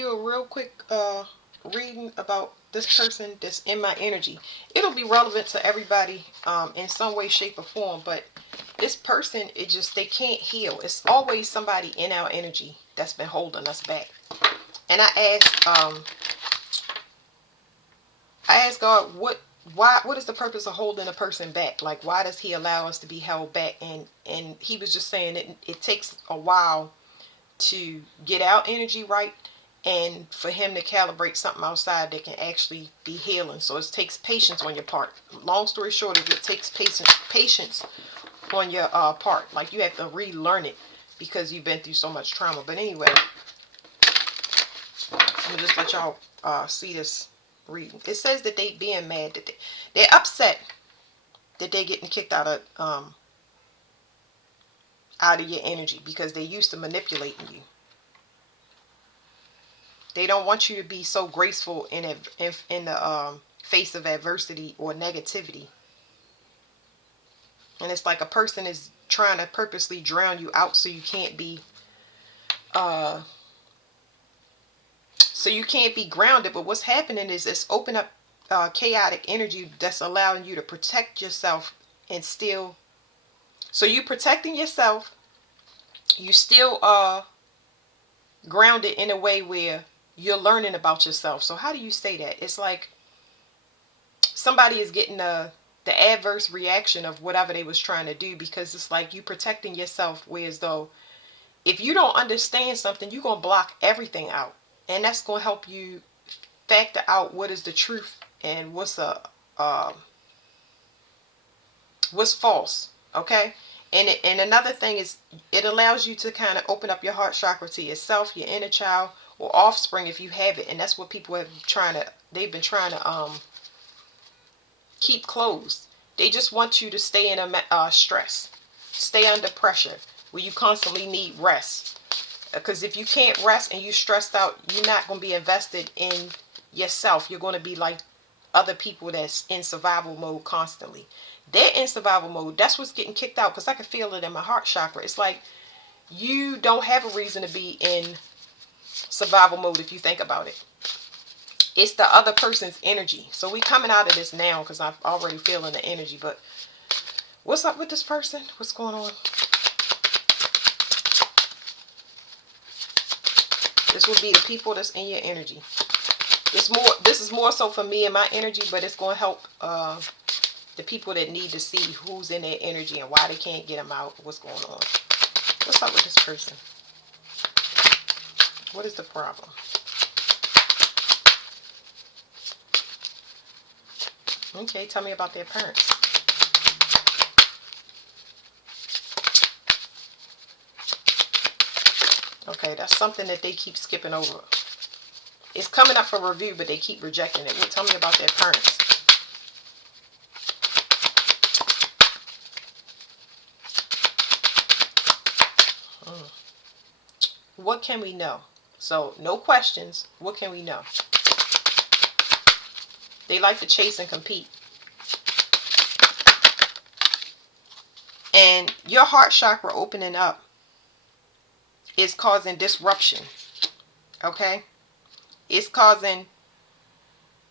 do a real quick reading about this person that's in my energy. It'll be relevant to everybody in some way, shape, or form. But this person, it just, they can't heal. It's always somebody in our energy that's been holding us back. And I asked God, what is the purpose of holding a person back? Like, why does he allow us to be held back? And he was just saying it takes a while to get our energy right, and for him to calibrate something outside that can actually be healing. So it takes patience on your part. Long story short, it takes patience on your part. Like, you have to relearn it because you've been through so much trauma. But anyway, I'm gonna just let y'all see this reading. It says that they being mad, that they're upset that they're getting kicked out of your energy because they used to manipulating you. They don't want you to be so graceful in the face of adversity or negativity. And it's like a person is trying to purposely drown you out so you can't be grounded. But what's happening is it's open up chaotic energy that's allowing you to protect yourself, and still, so you protecting yourself, you still grounded in a way where you're learning about yourself. So how do you say that? It's like somebody is getting the adverse reaction of whatever they was trying to do, because it's like you protecting yourself, whereas though if you don't understand something, you're going to block everything out. And that's going to help you factor out what is the truth and what's false. Okay? And another thing is, it allows you to kind of open up your heart chakra to yourself, your inner child, or offspring if you have it. And that's what people they've been trying to keep closed. They just want you to stay in stress, stay under pressure, where you constantly need rest. Because if you can't rest and you're stressed out, you're not going to be invested in yourself. You're going to be like other people that's in survival mode constantly. They're in survival mode. That's what's getting kicked out, because I can feel it in my heart chakra. It's like you don't have a reason to be in survival mode if you think about it. It's the other person's energy. So we coming out of this now because I'm already feeling the energy. But what's up with this person? What's going on? This would be the people that's in your energy. This is more so for me and my energy, but it's going to help the people that need to see who's in their energy and why they can't get them out. What's going on? What's up with this person? What is the problem? Okay, tell me about their parents. Okay, that's something that they keep skipping over. It's coming up for review, but they keep rejecting it. Well, tell me about their parents. What can we know? So, no questions. What can we know? They like to chase and compete. And your heart chakra opening up is causing disruption. Okay? It's causing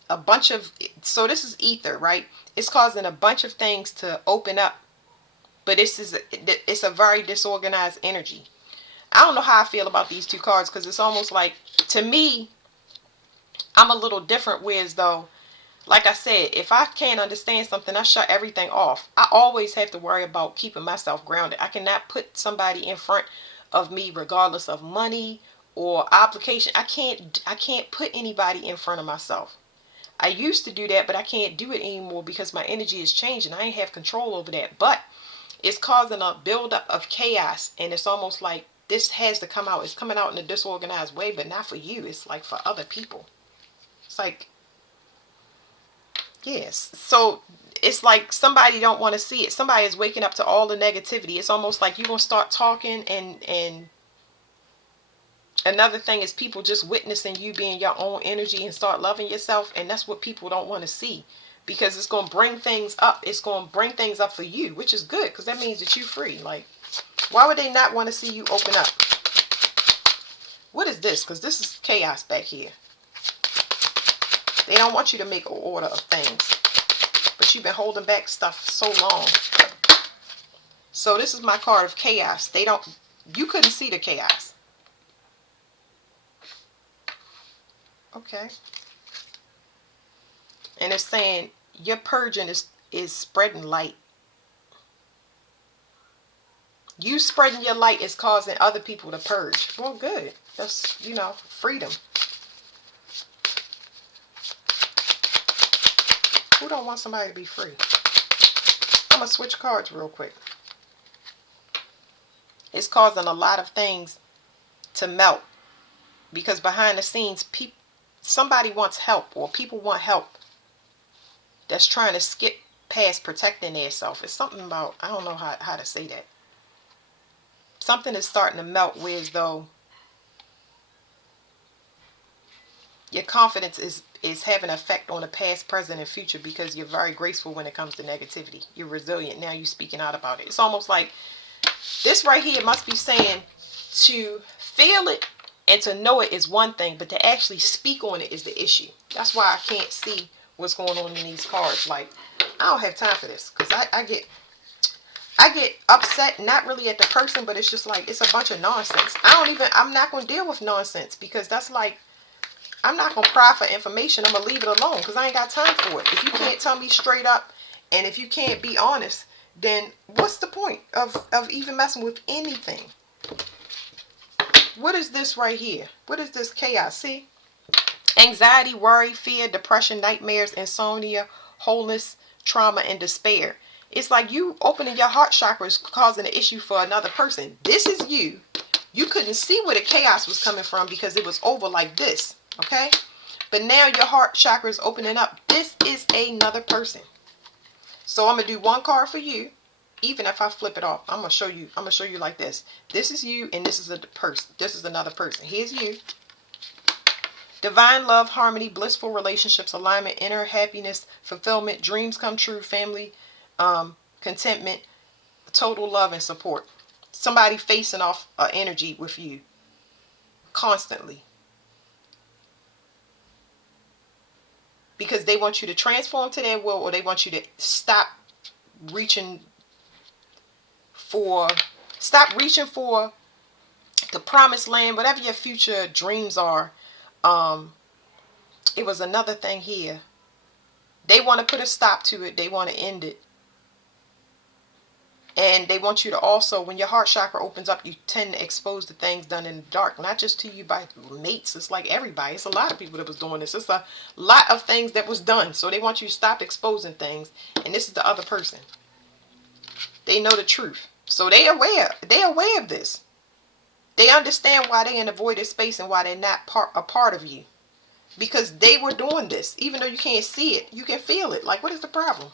a bunch of... So this is ether, right? It's causing a bunch of things to open up. But it's a very disorganized energy. I don't know how I feel about these two cards, because it's almost like, to me, I'm a little different. Whereas though, like I said, if I can't understand something, I shut everything off. I always have to worry about keeping myself grounded. I cannot put somebody in front of me regardless of money or obligation. I can't put anybody in front of myself. I used to do that, but I can't do it anymore because my energy is changing. I ain't have control over that. But it's causing a buildup of chaos, and it's almost like this has to come out. It's coming out in a disorganized way, but not for you. It's like for other people. It's like, yes. So it's like somebody don't want to see it. Somebody is waking up to all the negativity. It's almost like you're going to start talking, and another thing is people just witnessing you being your own energy and start loving yourself. And that's what people don't want to see, because it's going to bring things up. It's going to bring things up for you, which is good, because that means that you're free. Like, why would they not want to see you open up? What is this? Because this is chaos back here. They don't want you to make an order of things. But you've been holding back stuff so long. So this is my card of chaos. You couldn't see the chaos. Okay. And it's saying your purging is spreading light. You spreading your light is causing other people to purge. Well, good. That's, freedom. Who don't want somebody to be free? I'm going to switch cards real quick. It's causing a lot of things to melt. Because behind the scenes, somebody wants help, or people want help that's trying to skip past protecting themselves. It's something about, I don't know how to say that. Something is starting to melt, whereas though your confidence is having an effect on the past, present, and future, because you're very graceful when it comes to negativity. You're resilient. Now you're speaking out about it. It's almost like this right here must be saying to feel it and to know it is one thing, but to actually speak on it is the issue. That's why I can't see what's going on in these cards. Like, I don't have time for this, because I get upset, not really at the person, but it's just like, it's a bunch of nonsense. I'm not going to deal with nonsense, because that's like, I'm not going to pry for information. I'm going to leave it alone, because I ain't got time for it. If you can't tell me straight up, and if you can't be honest, then what's the point of even messing with anything? What is this right here? What is this chaos? See? Anxiety, worry, fear, depression, nightmares, insomnia, wholeness, trauma, and despair. It's like you opening your heart chakra is causing an issue for another person. This is you. You couldn't see where the chaos was coming from because it was over like this. Okay? But now your heart chakra is opening up. This is another person. So I'm going to do one card for you. Even if I flip it off, I'm going to show you like this. This is you, and this is a person. This is another person. Here's you. Divine love, harmony, blissful relationships, alignment, inner happiness, fulfillment, dreams come true, family, contentment, total love and support. Somebody facing off energy with you constantly. Because they want you to transform to their will, or they want you to stop reaching for the promised land, whatever your future dreams are. It was another thing here. They want to put a stop to it. They want to end it. And they want you to also, when your heart chakra opens up, you tend to expose the things done in the dark. Not just to you by mates. It's like everybody. It's a lot of people that was doing this. It's a lot of things that was done. So they want you to stop exposing things. And this is the other person. They know the truth. So they're aware of this. They understand why they're in the voided space and why they're not a part of you. Because they were doing this. Even though you can't see it, you can feel it. Like, what is the problem?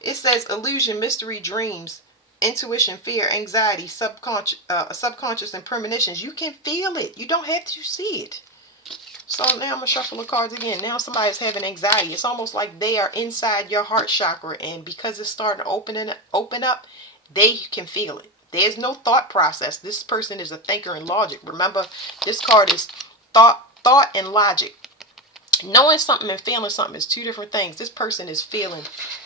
It says illusion, mystery, dreams, intuition, fear, anxiety, subconscious and premonitions. You can feel it. You don't have to see it. So now I'm going to shuffle the cards again. Now somebody's having anxiety. It's almost like they are inside your heart chakra. And because it's starting to open up, they can feel it. There's no thought process. This person is a thinker in logic. Remember, this card is thought and logic. Knowing something and feeling something is two different things. This person is feeling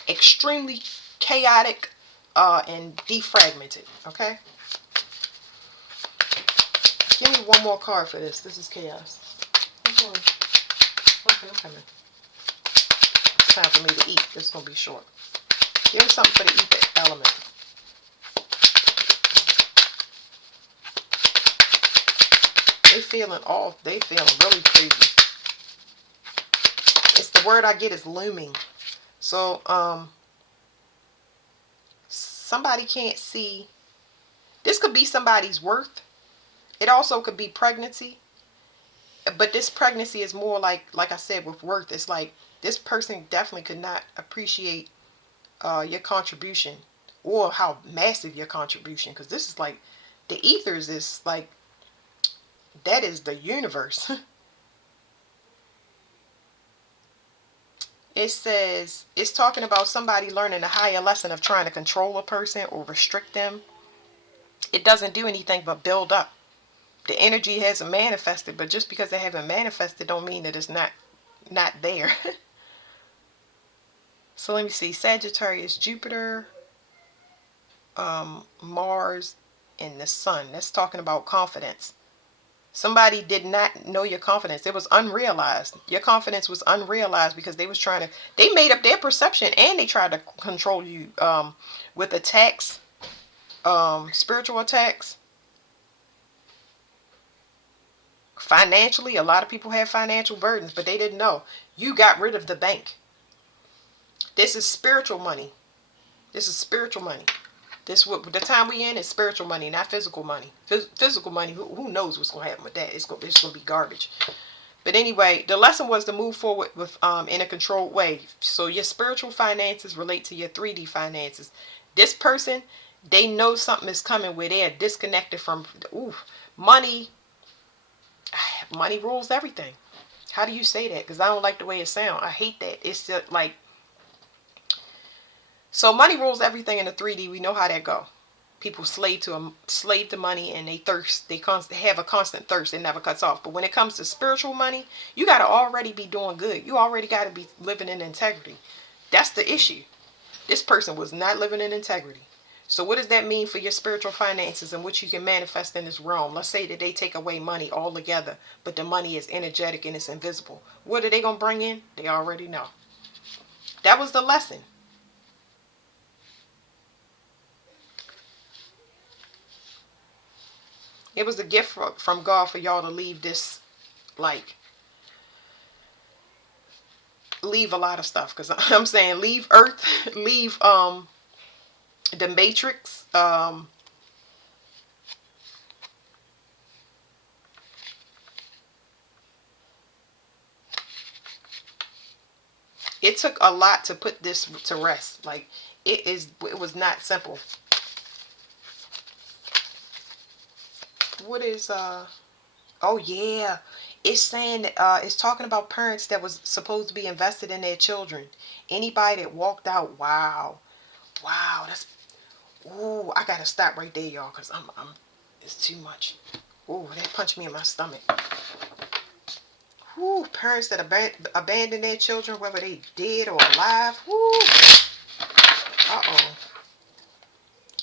extremely chaotic and defragmented. Okay? Give me one more card for this. This is chaos. Okay, I'm coming. It's time for me to eat. This is going to be short. Give me something for the ether element. They feeling really crazy. It's the word I get is looming. So, somebody can't see. This could be somebody's worth. It also could be pregnancy. But this pregnancy is more like I said, with worth. It's like this person definitely could not appreciate your contribution, or how massive your contribution. Because this is like, the ethers is like, that is the universe. It says, it's talking about somebody learning a higher lesson of trying to control a person or restrict them. It doesn't do anything but build up. The energy hasn't manifested, but just because they haven't manifested don't mean that it's not there. So let me see. Sagittarius, Jupiter, Mars, and the Sun. That's talking about confidence. Somebody did not know your confidence. It was unrealized. Your confidence was unrealized because they was trying to. They made up their perception and they tried to control you with attacks, spiritual attacks. Financially, a lot of people have financial burdens, but they didn't know. You got rid of the bank. This is spiritual money. This is spiritual money. This what the time we in is spiritual money, not physical money. Physical money, who knows what's gonna happen with that? It's gonna be garbage. But anyway, the lesson was to move forward with in a controlled way. So your spiritual finances relate to your 3D finances. This person, they know something is coming where they are disconnected from money. Money rules everything. How do you say that? Because I don't like the way it sounds. I hate that. It's just like, so money rules everything in the 3D. We know how that go. People slave to money, and they thirst. They have a constant thirst. It never cuts off. But when it comes to spiritual money, you got to already be doing good. You already got to be living in integrity. That's the issue. This person was not living in integrity. So what does that mean for your spiritual finances and what you can manifest in this realm? Let's say that they take away money altogether, but the money is energetic and it's invisible. What are they going to bring in? They already know. That was the lesson. It was a gift from God for y'all to leave this, like, leave a lot of stuff. Because I'm saying leave Earth, leave the Matrix, it took a lot to put this to rest. Like, it was not simple. What is oh yeah, it's saying it's talking about parents that was supposed to be invested in their children. Anybody that walked out, wow, that's, ooh, I gotta stop right there, y'all, because I'm it's too much. Ooh, that punched me in my stomach. Ooh, parents that abandon their children, whether they dead or alive. Ooh, uh-oh.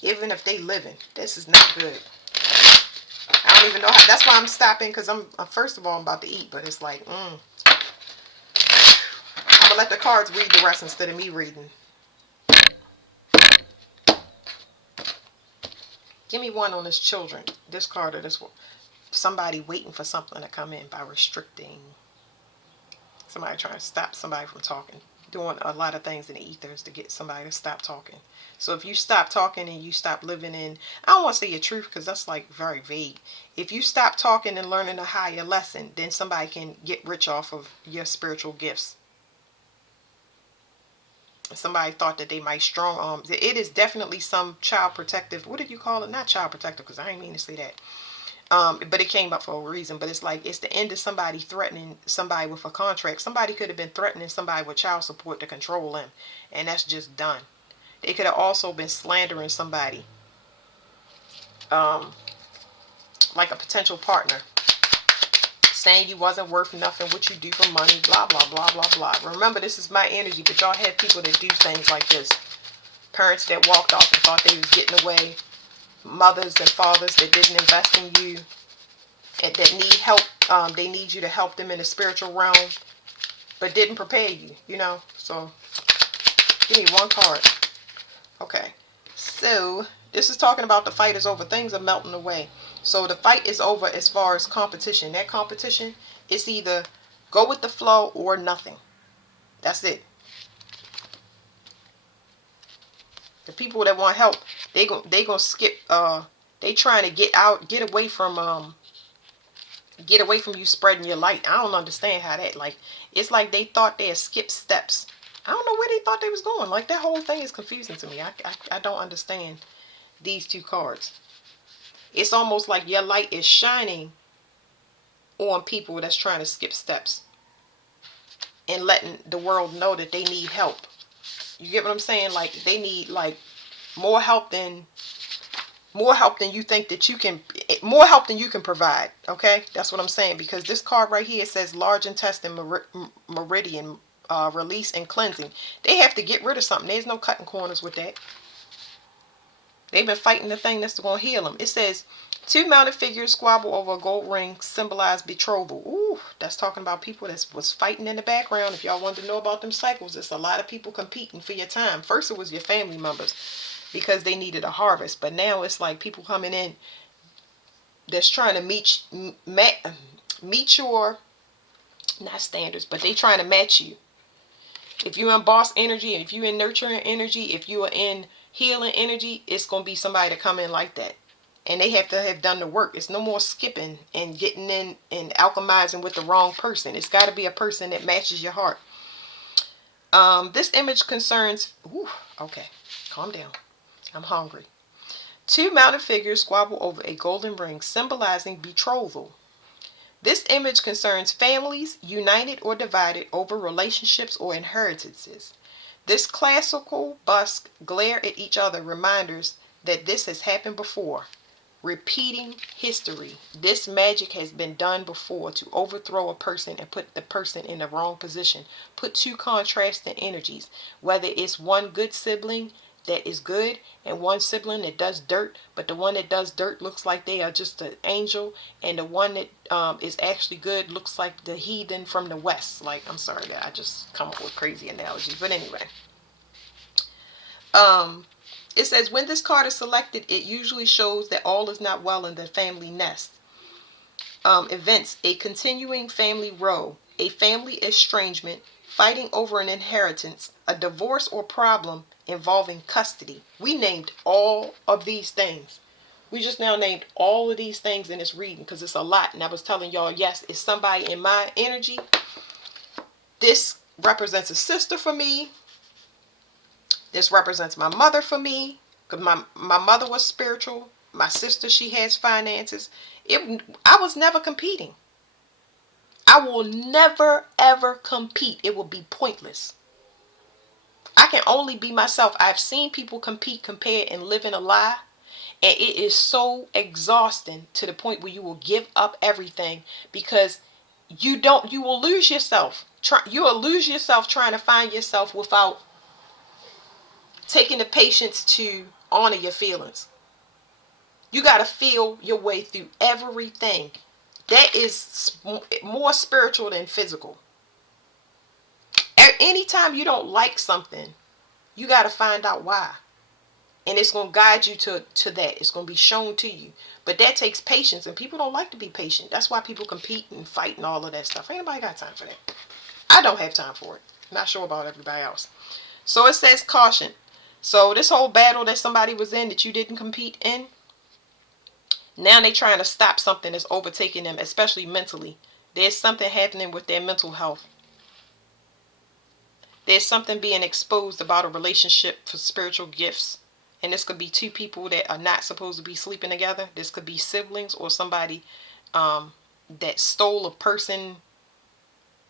Even if they living, this is not good. I don't even know how. That's why I'm stopping, because I'm first of all, I'm about to eat, but it's like, I'm gonna let the cards read the rest instead of me reading. Give me one on this children. This card or this one. Somebody waiting for something to come in by restricting. Somebody trying to stop somebody from talking. Doing a lot of things in the ethers to get somebody to stop talking. So if you stop talking and you stop living in, I don't want to say your truth because that's like very vague. If you stop talking and learning a higher lesson, then somebody can get rich off of your spiritual gifts. Somebody thought that they might strong arm. It is definitely some child protective. What did you call it? Not child protective, because I didn't mean to say that. But it came up for a reason. But it's like, it's the end of somebody threatening somebody with a contract. Somebody could have been threatening somebody with child support to control them, and that's just done. They could have also been slandering somebody, um, like a potential partner, saying you wasn't worth nothing, what you do for money, blah blah blah blah blah. Remember, this is my energy, but y'all have people that do things like this. Parents that walked off and thought they was getting away. Mothers and fathers that didn't invest in you and that need help. They need you to help them in the spiritual realm, but didn't prepare you, So give me one card. Okay. So this is talking about the fight is over. Things are melting away. So the fight is over as far as competition. That competition is either go with the flow or nothing. That's it. The people that want help, they gonna skip. They trying to get away from you spreading your light. I don't understand how that, like, it's like they thought they had skipped steps. I don't know where they thought they was going. Like, that whole thing is confusing to me. I don't understand these two cards. It's almost like your light is shining on people that's trying to skip steps and letting the world know that they need help. You get what I'm saying? Like, they need, like, more help than More help than you think that you can, more help than you can provide. Okay, that's what I'm saying, because this card right here says large intestine meridian, release and cleansing. They have to get rid of something. There's no cutting corners with that. They've been fighting the thing that's going to heal them. It says, two mounted figures squabble over a gold ring symbolize betrothal. Ooh, that's talking about people that was fighting in the background. If y'all wanted to know about them cycles, it's a lot of people competing for your time. First, it was your family members because they needed a harvest. But now it's like people coming in that's trying to meet your, not standards, but they trying to match you. If you're in boss energy, if you're in nurturing energy, if you are in healing energy, it's going to be somebody to come in like that. And they have to have done the work. It's no more skipping and getting in and alchemizing with the wrong person. It's got to be a person that matches your heart. This image concerns, okay, calm down. I'm hungry. Two mounted figures squabble over a golden ring symbolizing betrothal. This image concerns families united or divided over relationships or inheritances. This classical busk glare at each other reminders that this has happened before. Repeating history. This magic has been done before to overthrow a person and put the person in the wrong position. Put two contrasting energies, whether it's one good sibling that is good and one sibling that does dirt, but the one that does dirt looks like they are just an angel, and the one that is actually good looks like the heathen from the west. Like, I'm sorry that I just come up with crazy analogies, but anyway. It says, when this card is selected, it usually shows that all is not well in the family nest. Events, a continuing family row, a family estrangement, fighting over an inheritance, a divorce or problem involving custody. We named all of these things. We just now named all of these things in this reading because it's a lot. And I was telling y'all, yes, it's somebody in my energy. This represents a sister for me. This represents my mother for me, because my mother was spiritual. My sister, she has finances. I was never competing. I will never, ever compete. It will be pointless. I can only be myself. I've seen people compete, compare, and live in a lie. And it is so exhausting to the point where you will give up everything because you will lose yourself. You will lose yourself trying to find yourself without taking the patience to honor your feelings. You got to feel your way through everything. That is more spiritual than physical. Anytime you don't like something, you got to find out why. And it's going to guide you to that. It's going to be shown to you. But that takes patience, and people don't like to be patient. That's why people compete and fight and all of that stuff. Ain't nobody got time for that. I don't have time for it. Not sure about everybody else. So it says caution. So this whole battle that somebody was in that you didn't compete in, now they trying to stop something that's overtaking them, especially mentally. There's something happening with their mental health. There's something being exposed about a relationship for spiritual gifts. And this could be two people that are not supposed to be sleeping together. This could be siblings or somebody that stole a person.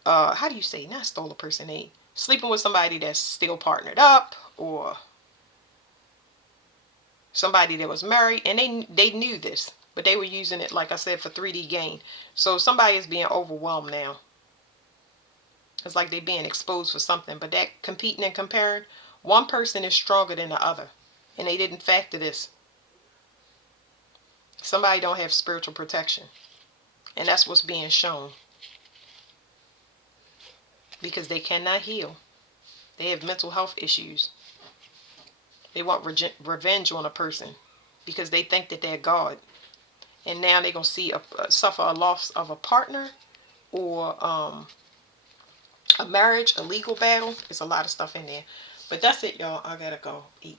How do you say? Not stole a person. They sleeping with somebody that's still partnered up, or somebody that was married, and they knew this, but they were using it, like I said, for 3D gain. So somebody is being overwhelmed now. It's like they're being exposed for something, but that competing and comparing, one person is stronger than the other, and they didn't factor this. Somebody don't have spiritual protection, and that's what's being shown, because they cannot heal. They have mental health issues. They want revenge on a person because they think that they're God. And now they're going to see suffer a loss of a partner, or a marriage, a legal battle. There's a lot of stuff in there. But that's it, y'all. I got to go eat.